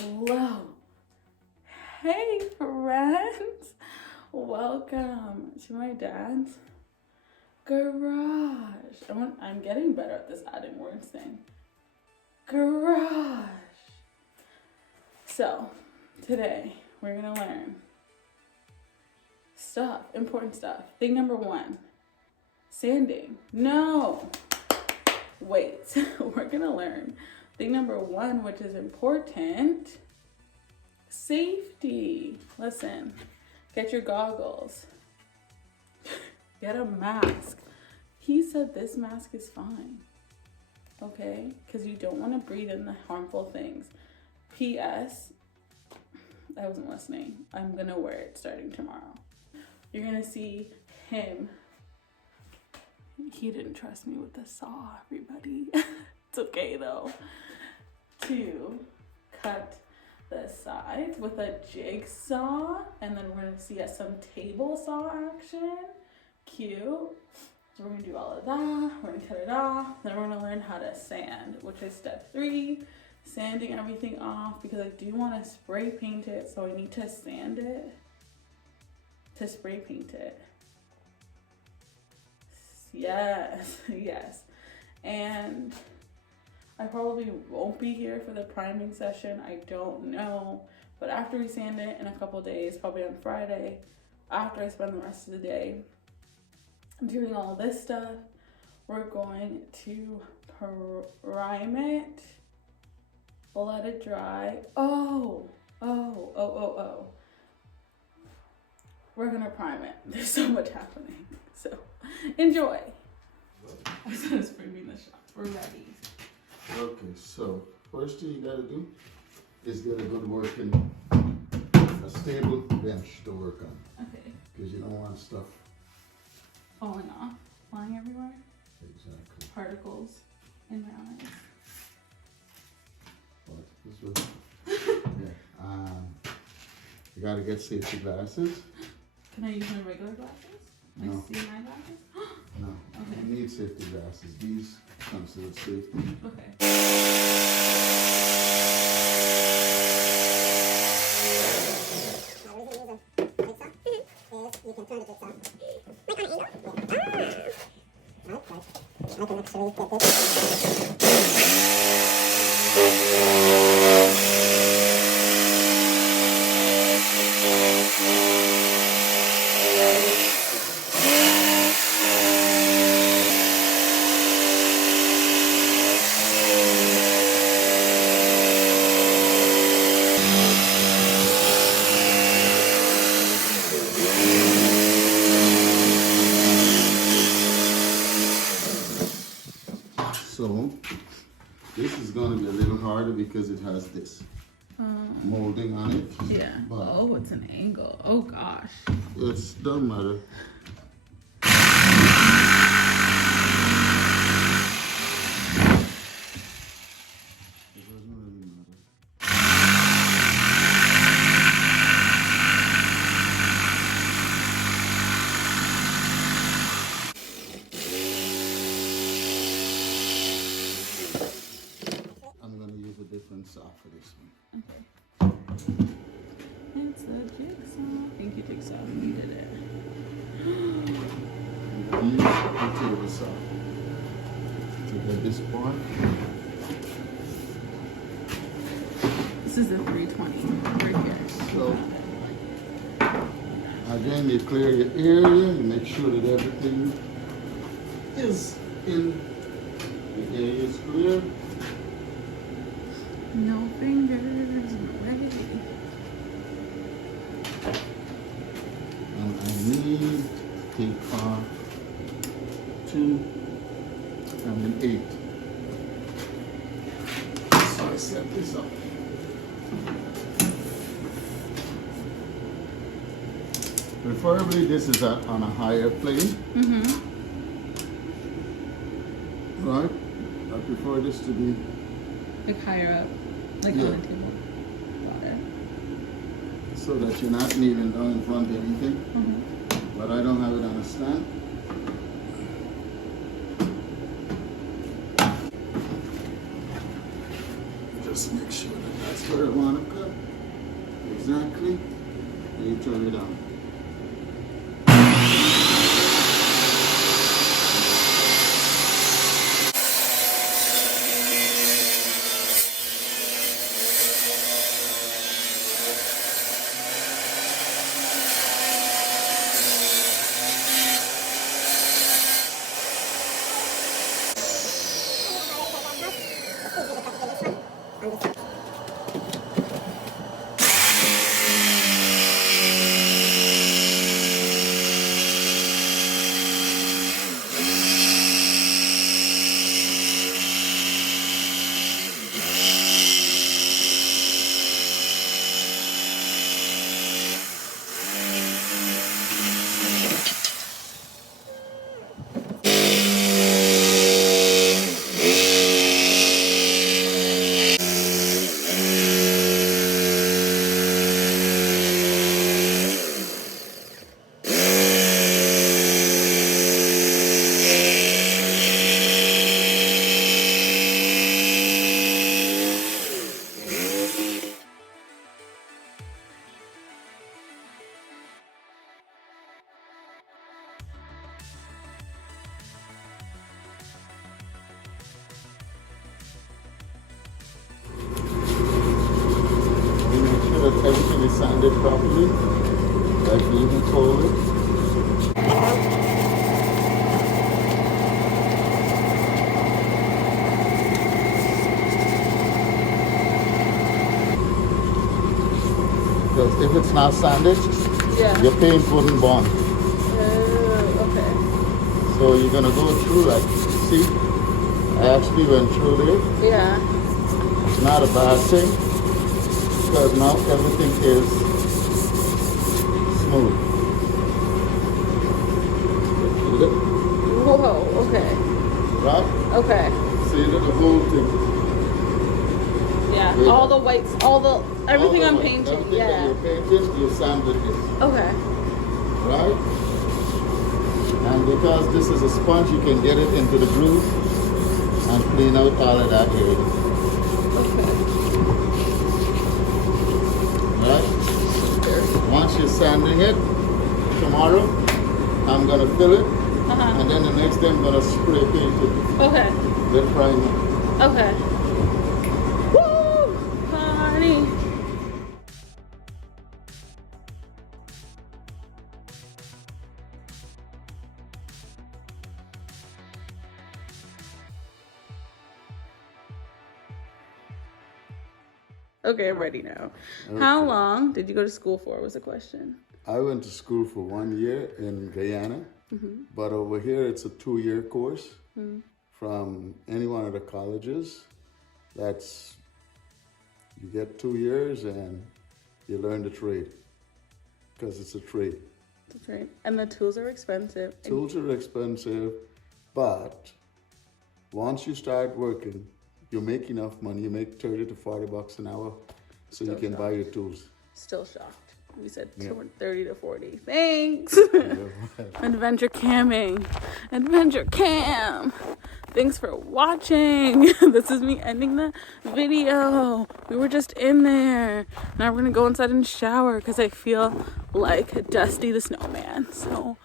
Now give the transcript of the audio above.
Hello. Hey, friends. Welcome to my dad's garage. I'm getting better at this adding words thing. Garage. So, today we're going to learn stuff, important stuff. Thing number 1, sanding. No. Wait, we're going to learn thing number 1, which is important, safety. Listen, get your goggles, get a mask. He said this mask is fine, okay? Because you don't want to breathe in the harmful things. P.S. I wasn't listening. I'm going to wear it starting tomorrow. You're going to see him. He didn't trust me with the saw, everybody. It's okay though. To cut the sides with a jigsaw, and then we're gonna see some table saw action. Cute. So we're gonna do all of that. We're gonna cut it off. Then we're gonna learn how to sand, which is step 3, sanding everything off, because I do want to spray paint it, so I need to sand it to spray paint it. Yes, yes. And I probably won't be here for the priming session. I don't know. But after we sand it in a couple days, probably on Friday, after I spend the rest of the day doing all this stuff, we're going to prime it, let it dry. Oh. We're gonna prime it. There's so much happening. So enjoy. I was gonna spray me in the shots. We're ready. Okay, so first thing you gotta do is get a good working, a stable bench to work on. Okay. Because you don't want stuff. Falling off, flying everywhere. Exactly. Particles in my eyes. But this was, yeah. You gotta get safety glasses. Can I use my regular glasses? No. My CMI glasses? No. Okay. You need safety glasses. These considered safety. Okay. So this is going to be a little harder because it has this molding on it. Yeah. But Oh, it's an angle. Oh gosh. it doesn't matter. It doesn't really matter. I'm going to use a different saw for this one. Okay. It's a jigsaw. Thank you, Jigsaw. You did it. Use the table saw to get this part. This is the 320 right here. So again, you clear your area, you make sure that everything is in the area is clear. No fingers. Ready. And I need to take off 2 and an 8. So I set this up. Preferably this is on a higher plane. Right? I prefer this to be Like higher up. Like Yeah. on the table. Got it. so that you're not kneeling down in front of anything. But I don't have it on a stand. Just make sure that that's That's where I want to cut. Exactly. And you turn it on. Everything is sanded properly, like we even told it. Because if it's not sanded, your paint wouldn't bond. Okay. So you're gonna go through, like, see, I actually went through there. Yeah. It's not a bad thing. Because now everything is smooth. Whoa, okay. Right? Okay. See the whole thing. Yeah, With all the whites, everything I'm painting. Everything Yeah. that you're painting, you sanded it. Okay. Right? And because this is a sponge, you can get it into the groove and clean out all of that area. Okay. Right? Once you're sanding it, tomorrow I'm gonna fill it, and then the next day I'm gonna spray paint it. Okay. With primer. Okay. Woo! Honey. Okay, I'm ready now. Okay. How long did you go to school for was the question. I went to school for 1 year in Guyana, but over here it's a 2-year course from any one of the colleges. That's, you get 2 years and you learn the trade, because it's a trade. That's right. And the tools are expensive. Tools are expensive, but once you start working, you make enough money. You make 30 to 40 bucks an hour, so you can buy your tools. Still shocked. We said 30 to 40. Thanks. Adventure camming. Adventure cam. Thanks for watching. This is me ending the video. We were just in there. Now we're going to go inside and shower because I feel like Dusty the Snowman. So